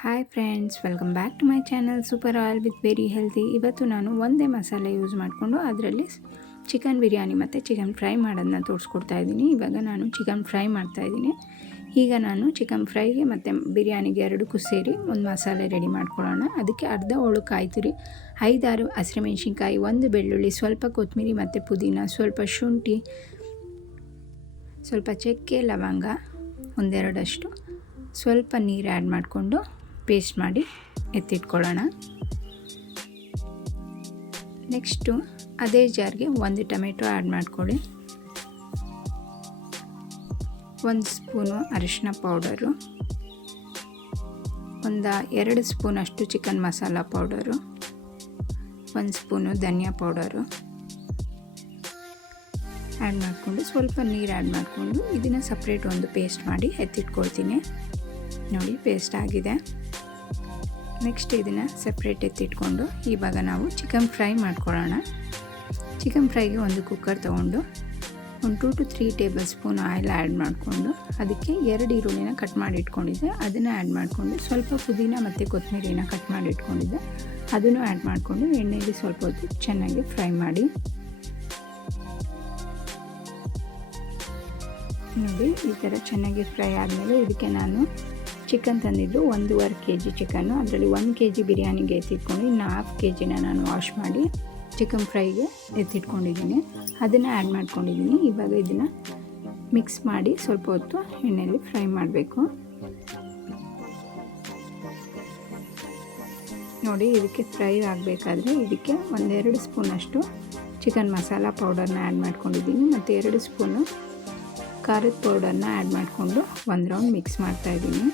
Hi friends, welcome back to my channel super oil with very healthy. ಇವತ್ತು ನಾನು ಒಂದೇ ಮಸಾಲೆ ಯೂಸ್ ಮಾಡಿಕೊಂಡು ಅದರಲ್ಲಿ ಚಿಕನ್ ಬಿರಿಯಾನಿ ಮತ್ತು ಚಿಕನ್ ಫ್ರೈ ಮಾಡೋದನ್ನ ತೋರಿಸ್ಕೊಡ್ತಾ ಇದ್ದೀನಿ. ಇವಾಗ ನಾನು ಚಿಕನ್ ಫ್ರೈ ಮಾಡ್ತಾಯಿದ್ದೀನಿ. ಈಗ ನಾನು ಚಿಕನ್ ಫ್ರೈಗೆ ಮತ್ತು ಬಿರಿಯಾನಿಗೆ ಎರಡಕ್ಕೂ ಸೇರಿ ಒಂದು ಮಸಾಲೆ ರೆಡಿ ಮಾಡ್ಕೊಳ್ಳೋಣ. ಅದಕ್ಕೆ ಅರ್ಧ ಹೋಳು ಕಾಯಿ ತುರಿ, 5-6 ಹಸಿಮೆಣ್ಸಿನ್ಕಾಯಿ, 1 ಬೆಳ್ಳುಳ್ಳಿ, ಸ್ವಲ್ಪ ಕೊತ್ತಂಬರಿ ಮತ್ತು ಪುದೀನ, ಸ್ವಲ್ಪ ಶುಂಠಿ, ಸ್ವಲ್ಪ ಚಕ್ಕೆ, ಲವಂಗ ಒಂದೆರಡಷ್ಟು, ಸ್ವಲ್ಪ ನೀರು ಆ್ಯಡ್ ಮಾಡಿಕೊಂಡು ಪೇಸ್ಟ್ ಮಾಡಿ ಎತ್ತಿಟ್ಕೊಳ್ಳೋಣ. ನೆಕ್ಸ್ಟು ಅದೇ ಜಾರ್ಗೆ 1 ಟೊಮೆಟೊ ಆ್ಯಡ್ ಮಾಡ್ಕೊಳ್ಳಿ, 1 ಸ್ಪೂನು ಅರಿಶಿನ ಪೌಡರು, 2 ಸ್ಪೂನಷ್ಟು ಚಿಕನ್ ಮಸಾಲ ಪೌಡರು, 1 ಸ್ಪೂನು ಧನಿಯಾ ಪೌಡರು ಆ್ಯಡ್ ಮಾಡಿಕೊಂಡು ಸ್ವಲ್ಪ ನೀರು ಆ್ಯಡ್ ಮಾಡಿಕೊಂಡು ಇದನ್ನು ಸಪ್ರೇಟ್ ಒಂದು ಪೇಸ್ಟ್ ಮಾಡಿ ಎತ್ತಿಟ್ಕೊಳ್ತೀನಿ. ನೋಡಿ, ಪೇಸ್ಟ್ ಆಗಿದೆ. ನೆಕ್ಸ್ಟ್ ಇದನ್ನು ಸಪ್ರೇಟ್ ಎತ್ತಿಟ್ಕೊಂಡು ಇವಾಗ ನಾವು ಚಿಕನ್ ಫ್ರೈ ಮಾಡ್ಕೊಳ್ಳೋಣ. ಚಿಕನ್ ಫ್ರೈಗೆ ಒಂದು ಕುಕ್ಕರ್ ತೊಗೊಂಡು 2 to 3 table spoon oil add ಮಾಡಿಕೊಂಡು ಅದಕ್ಕೆ 2 ಈರುಳ್ಳಿನ ಕಟ್ ಮಾಡಿ ಇಟ್ಕೊಂಡಿದ್ದೆ, ಅದನ್ನು ಆ್ಯಡ್ ಮಾಡಿಕೊಂಡು ಸ್ವಲ್ಪ ಪುದೀನ ಮತ್ತು ಕೊತ್ತಂಬರಿನ ಕಟ್ ಮಾಡಿ ಇಟ್ಕೊಂಡಿದ್ದೆ, ಅದನ್ನು ಆ್ಯಡ್ ಮಾಡಿಕೊಂಡು ಎಣ್ಣೆಯಲ್ಲಿ ಸ್ವಲ್ಪ ಹೊತ್ತು ಚೆನ್ನಾಗಿ ಫ್ರೈ ಮಾಡಿ. ನೋಡಿ, ಈ ಥರ ಚೆನ್ನಾಗಿ ಫ್ರೈ ಆದಮೇಲೆ ಇದಕ್ಕೆ ನಾನು ಚಿಕನ್ ತಂದಿದ್ದು 1.5 kg ಚಿಕನ್ನು, ಅದರಲ್ಲಿ 1 kg ಬಿರಿಯಾನಿಗೆ ಎತ್ತಿಟ್ಕೊಂಡು ಇನ್ನು 1/2 kgನ ನಾನು ವಾಶ್ ಮಾಡಿ ಚಿಕನ್ ಫ್ರೈಗೆ ಎತ್ತಿಟ್ಕೊಂಡಿದ್ದೀನಿ, ಅದನ್ನು ಆ್ಯಡ್ ಮಾಡ್ಕೊಂಡಿದ್ದೀನಿ. ಇವಾಗ ಇದನ್ನು ಮಿಕ್ಸ್ ಮಾಡಿ ಸ್ವಲ್ಪ ಹೊತ್ತು ಎಣ್ಣೆಯಲ್ಲಿ ಫ್ರೈ ಮಾಡಬೇಕು. ನೋಡಿ, ಇದಕ್ಕೆ ಫ್ರೈ ಆಗಬೇಕಾದ್ರೆ ಇದಕ್ಕೆ 1-2 ಸ್ಪೂನಷ್ಟು ಚಿಕನ್ ಮಸಾಲ ಪೌಡರ್ನ ಆ್ಯಡ್ ಮಾಡ್ಕೊಂಡಿದ್ದೀನಿ ಮತ್ತು 2 ಸ್ಪೂನು ಖಾರದ ಪೌಡರ್ನ ಆ್ಯಡ್ ಮಾಡಿಕೊಂಡು 1 ರೌಂಡ್ ಮಿಕ್ಸ್ ಮಾಡ್ತಾಯಿದ್ದೀನಿ.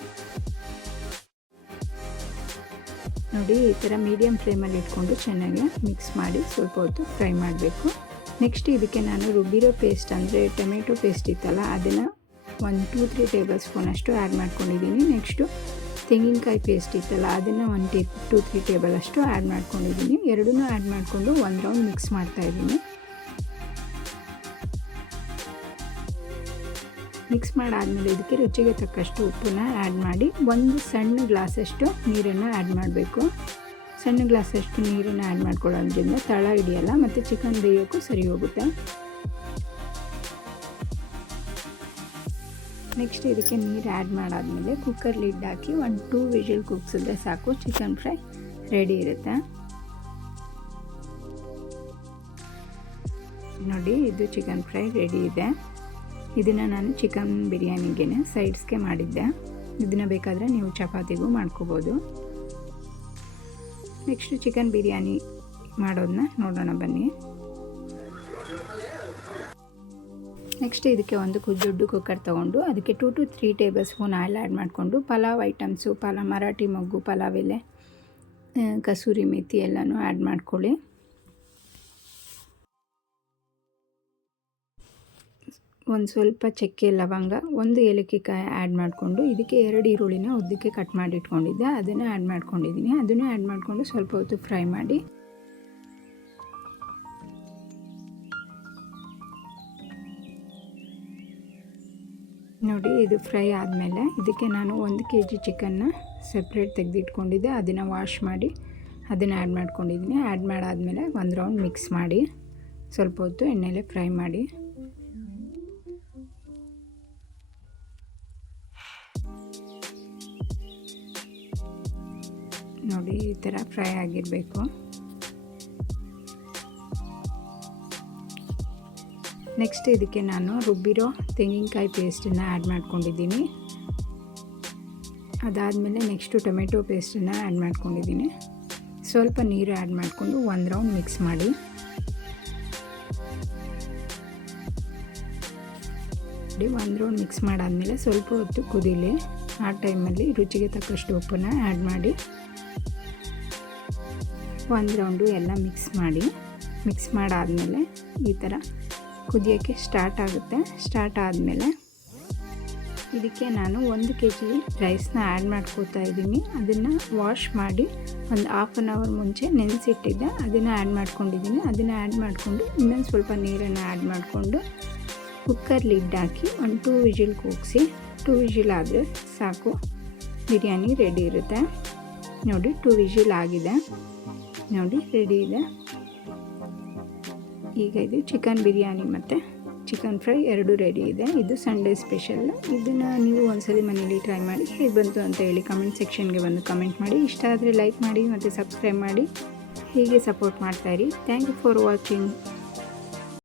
ನೋಡಿ, ಈ ಥರ ಮೀಡಿಯಮ್ ಫ್ಲೇಮಲ್ಲಿ ಇಟ್ಕೊಂಡು ಚೆನ್ನಾಗಿ ಮಿಕ್ಸ್ ಮಾಡಿ ಸ್ವಲ್ಪ ಹೊತ್ತು ಫ್ರೈ ಮಾಡಬೇಕು. ನೆಕ್ಸ್ಟ್ ಇದಕ್ಕೆ ನಾನು ರುಬ್ಬಿರೋ ಪೇಸ್ಟ್ ಅಂದರೆ ಟೊಮೆಟೊ ಪೇಸ್ಟ್ ಇತ್ತಲ್ಲ, ಅದನ್ನು 1-3 ಟೇಬಲ್ ಸ್ಪೂನಷ್ಟು ಆ್ಯಡ್ ಮಾಡ್ಕೊಂಡಿದ್ದೀನಿ. ನೆಕ್ಸ್ಟು ತೆಂಗಿನಕಾಯಿ ಪೇಸ್ಟ್ ಇತ್ತಲ್ಲ, ಅದನ್ನು 1-2-3 ಟೇಬಲ್ ಅಷ್ಟು ಆ್ಯಡ್ ಮಾಡ್ಕೊಂಡಿದ್ದೀನಿ. ಎರಡನ್ನೂ ಆ್ಯಡ್ ಮಾಡಿಕೊಂಡು 1 ರೌಂಡ್ ಮಿಕ್ಸ್ ಮಾಡ್ತಾಯಿದ್ದೀನಿ. ಮಿಕ್ಸ್ ಮಾಡಾದಮೇಲೆ ಇದಕ್ಕೆ ರುಚಿಗೆ ತಕ್ಕಷ್ಟು ಉಪ್ಪನ್ನ ಆ್ಯಡ್ ಮಾಡಿ 1 ಸಣ್ಣ ಗ್ಲಾಸಷ್ಟು ನೀರನ್ನು ಆ್ಯಡ್ ಮಾಡಬೇಕು. ಸಣ್ಣ ಗ್ಲಾಸಷ್ಟು ನೀರನ್ನು ಆ್ಯಡ್ ಮಾಡ್ಕೊಳ್ಳೋದ್ರಿಂದ ತಳ ಹಿಡಿಯಲ್ಲ ಮತ್ತು ಚಿಕನ್ ಬೇಯೋಕ್ಕೂ ಸರಿ ಹೋಗುತ್ತೆ. ನೆಕ್ಸ್ಟ್ ಇದಕ್ಕೆ ನೀರು ಆ್ಯಡ್ ಮಾಡಾದಮೇಲೆ ಕುಕ್ಕರ್ ಲಿಡ್ ಹಾಕಿ 1-2 ವಿಷಲ್ ಕೂಗ್ಸಿದ್ರೆ ಸಾಕು, ಚಿಕನ್ ಫ್ರೈ ರೆಡಿ ಇರುತ್ತೆ. ನೋಡಿ, ಇದು ಚಿಕನ್ ಫ್ರೈ ರೆಡಿ ಇದೆ. ಇದನ್ನು ನಾನು ಚಿಕನ್ ಬಿರಿಯಾನಿಗೆ ಸೈಡ್ಸ್ಗೆ ಮಾಡಿದ್ದೆ. ಇದನ್ನು ಬೇಕಾದರೆ ನೀವು ಚಪಾತಿಗೂ ಮಾಡ್ಕೋಬೋದು. ನೆಕ್ಸ್ಟು ಚಿಕನ್ ಬಿರಿಯಾನಿ ಮಾಡೋದನ್ನ ನೋಡೋಣ ಬನ್ನಿ. ನೆಕ್ಸ್ಟ್ ಇದಕ್ಕೆ ಒಂದು ದೊಡ್ಡ ಕುಕ್ಕರ್ ತೊಗೊಂಡು ಅದಕ್ಕೆ 2 to 3 table spoon oil add ಮಾಡಿಕೊಂಡು ಪಲಾವ್ ಐಟಮ್ಸು, ಮರಾಠಿ ಮೊಗ್ಗು, ಪಲಾವ್ ಎಲೆ, ಕಸೂರಿ ಮೇಥಿ ಎಲ್ಲನೂ ಆ್ಯಡ್ ಮಾಡ್ಕೊಳ್ಳಿ. ಒಂದು ಸ್ವಲ್ಪ ಚಕ್ಕೆ, ಲವಂಗ, 1 ಏಲಕ್ಕಿಕಾಯಿ ಆ್ಯಡ್ ಮಾಡಿಕೊಂಡು ಇದಕ್ಕೆ 2 ಈರುಳ್ಳಿನ ಉದ್ದಕ್ಕೆ ಕಟ್ ಮಾಡಿ ಇಟ್ಕೊಂಡಿದ್ದೆ, ಅದನ್ನು ಆ್ಯಡ್ ಮಾಡ್ಕೊಂಡಿದ್ದೀನಿ. ಅದನ್ನು ಆ್ಯಡ್ ಮಾಡಿಕೊಂಡು ಸ್ವಲ್ಪ ಹೊತ್ತು ಫ್ರೈ ಮಾಡಿ. ನೋಡಿ, ಇದು ಫ್ರೈ ಆದಮೇಲೆ ಇದಕ್ಕೆ ನಾನು 1 kg ಚಿಕನ್ನ ಸಪ್ರೇಟ್ ತೆಗೆದಿಟ್ಕೊಂಡಿದ್ದೆ, ಅದನ್ನು ವಾಶ್ ಮಾಡಿ ಅದನ್ನು ಆ್ಯಡ್ ಮಾಡ್ಕೊಂಡಿದ್ದೀನಿ. ಆ್ಯಡ್ ಮಾಡಾದಮೇಲೆ 1 ರೌಂಡ್ ಮಿಕ್ಸ್ ಮಾಡಿ ಸ್ವಲ್ಪ ಹೊತ್ತು ಎಣ್ಣೆಲೆ ಫ್ರೈ ಮಾಡಿ. ನೋಡಿ, ಈ ಥರ ಫ್ರೈ ಆಗಿರಬೇಕು. ನೆಕ್ಸ್ಟ್ ಇದಕ್ಕೆ ನಾನು ರುಬ್ಬಿರೋ ತೆಂಗಿನಕಾಯಿ ಪೇಸ್ಟನ್ನು ಆ್ಯಡ್ ಮಾಡ್ಕೊಂಡಿದ್ದೀನಿ. ಅದಾದಮೇಲೆ ನೆಕ್ಸ್ಟು ಟೊಮೆಟೊ ಪೇಸ್ಟನ್ನು ಆ್ಯಡ್ ಮಾಡ್ಕೊಂಡಿದ್ದೀನಿ. ಸ್ವಲ್ಪ ನೀರು ಆ್ಯಡ್ ಮಾಡಿಕೊಂಡು 1 ರೌಂಡ್ ಮಿಕ್ಸ್ ಮಾಡಿ. ನೋಡಿ, 1 ರೌಂಡ್ ಮಿಕ್ಸ್ ಮಾಡಾದಮೇಲೆ ಸ್ವಲ್ಪ ಹೊತ್ತು ಕುದೀಲಿ. ಆ ಟೈಮಲ್ಲಿ ರುಚಿಗೆ ತಕ್ಕಷ್ಟು ಉಪ್ಪನ್ನು ಆ್ಯಡ್ ಮಾಡಿ 1 ರೌಂಡು ಎಲ್ಲ ಮಿಕ್ಸ್ ಮಾಡಿ. ಮಿಕ್ಸ್ ಮಾಡಾದಮೇಲೆ ಈ ಥರ ಕುದಿಯೋಕ್ಕೆ ಸ್ಟಾರ್ಟ್ ಆಗುತ್ತೆ. ಸ್ಟಾರ್ಟ್ ಆದಮೇಲೆ ಇದಕ್ಕೆ ನಾನು 1 kg ರೈಸ್ನ ಆ್ಯಡ್ ಮಾಡ್ಕೋತಾ ಇದ್ದೀನಿ. ಅದನ್ನು ವಾಶ್ ಮಾಡಿ ಒಂದು 1/2 hour ಮುಂಚೆ ನೆನೆಸಿಟ್ಟಿದ್ದೆ, ಅದನ್ನು ಆ್ಯಡ್ ಮಾಡ್ಕೊಂಡಿದ್ದೀನಿ. ಅದನ್ನು ಆ್ಯಡ್ ಮಾಡಿಕೊಂಡು ಇನ್ನೊಂದು ಸ್ವಲ್ಪ ನೀರನ್ನು ಆ್ಯಡ್ ಮಾಡಿಕೊಂಡು ಕುಕ್ಕರ್ ಲಿಡ್ ಹಾಕಿ 1-2 ವಿಷಲ್ ಕೂಗಿಸಿ. 2 ವಿಷಲ್ ಆದರೆ ಸಾಕು. ಬಿರಿಯಾನಿ ರೆಡಿ ಇರುತ್ತೆ. ನೋಡಿ 2 ವಿಷಲ್ ಆಗಿದೆ, ನೋಡಿ ರೆಡಿ ಇದೆ. ಈಗ ಇದು ಚಿಕನ್ ಬಿರಿಯಾನಿ ಮತ್ತು ಚಿಕನ್ ಫ್ರೈ ಎರಡೂ ರೆಡಿ ಇದೆ. ಇದು ಸಂಡೇ ಸ್ಪೆಷಲ್. ಇದನ್ನು ನೀವು ಒಂದ್ಸಲಿ ಮನೇಲಿ ಟ್ರೈ ಮಾಡಿ ಹೇಗೆ ಬಂತು ಅಂತ ಹೇಳಿ ಕಮೆಂಟ್ ಸೆಕ್ಷನ್ಗೆ ಬಂದು ಕಮೆಂಟ್ ಮಾಡಿ. ಇಷ್ಟ ಆದರೆ ಲೈಕ್ ಮಾಡಿ ಮತ್ತು ಸಬ್ಸ್ಕ್ರೈಬ್ ಮಾಡಿ. ಹೀಗೆ ಸಪೋರ್ಟ್ ಮಾಡ್ತಾಯಿರಿ. Thank you for watching.